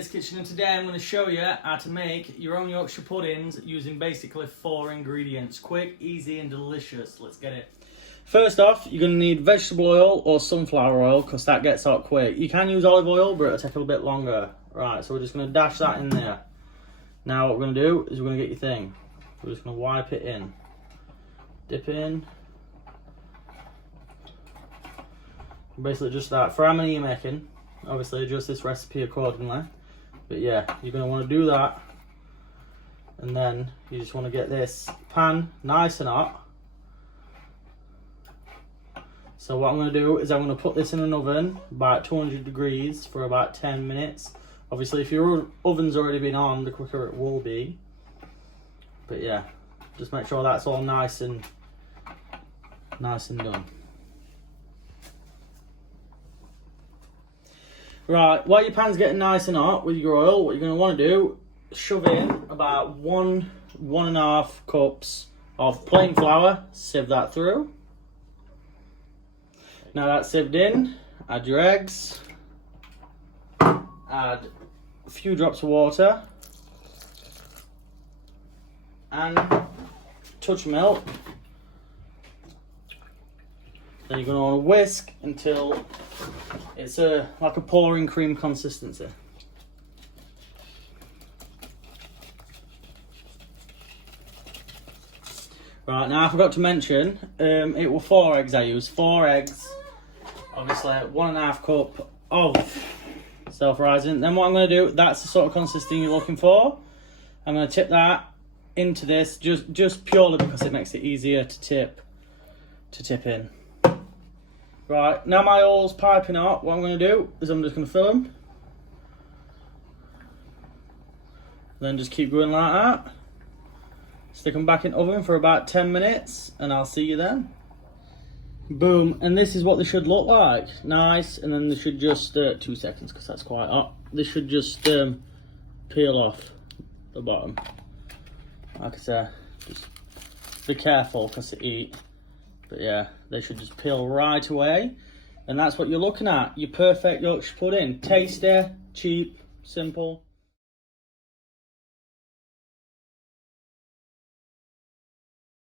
Dave's Kitchen, and today I'm going to show you how to make your own Yorkshire puddings using basically 4 ingredients. Quick, easy and delicious. Let's get it. First off, you're going to need vegetable oil or sunflower oil because that gets hot quick. You can use olive oil, but it'll take a little bit longer. Right, so we're just going to dash that in there. Now what we're going to do is we're going to get your thing. We're just going to wipe it in. Dip it in. Basically just that. For how many you're making, obviously adjust this recipe accordingly. But yeah, you're going to want to do that. And then you just want to get this pan nice and hot. So what I'm going to do is I'm going to put this in an oven about 200 degrees for about 10 minutes. Obviously if your oven's already been on, the quicker it will be. But yeah, just make sure that's all nice and done. Right, while your pan's getting nice and hot with your oil, what you're going to want to do is shove in about 1.5 cups of plain flour, sieve that through. Now that's sieved in, add your eggs, add a few drops of water, and a touch of milk. Then you're going to want to whisk until it's like a pouring cream consistency. Right, now I forgot to mention, it were 4 eggs I used. 4 eggs, obviously 1.5 cup of self-rising. Then what I'm going to do, that's the sort of consistency you're looking for. I'm going to tip that into this just purely because it makes it easier to tip in. Right, now my oil's piping hot, what I'm going to do is I'm just going to fill them. Then just keep going like that. Stick them back in the oven for about 10 minutes and I'll see you then. Boom, and this is what they should look like. Nice, and then they should just, 2 seconds because that's quite hot. They should just peel off the bottom. Like I say, just be careful because they eat. But yeah, they should just peel right away. And that's what you're looking at. Your perfect Yorkshire pudding. Tasty, cheap, simple.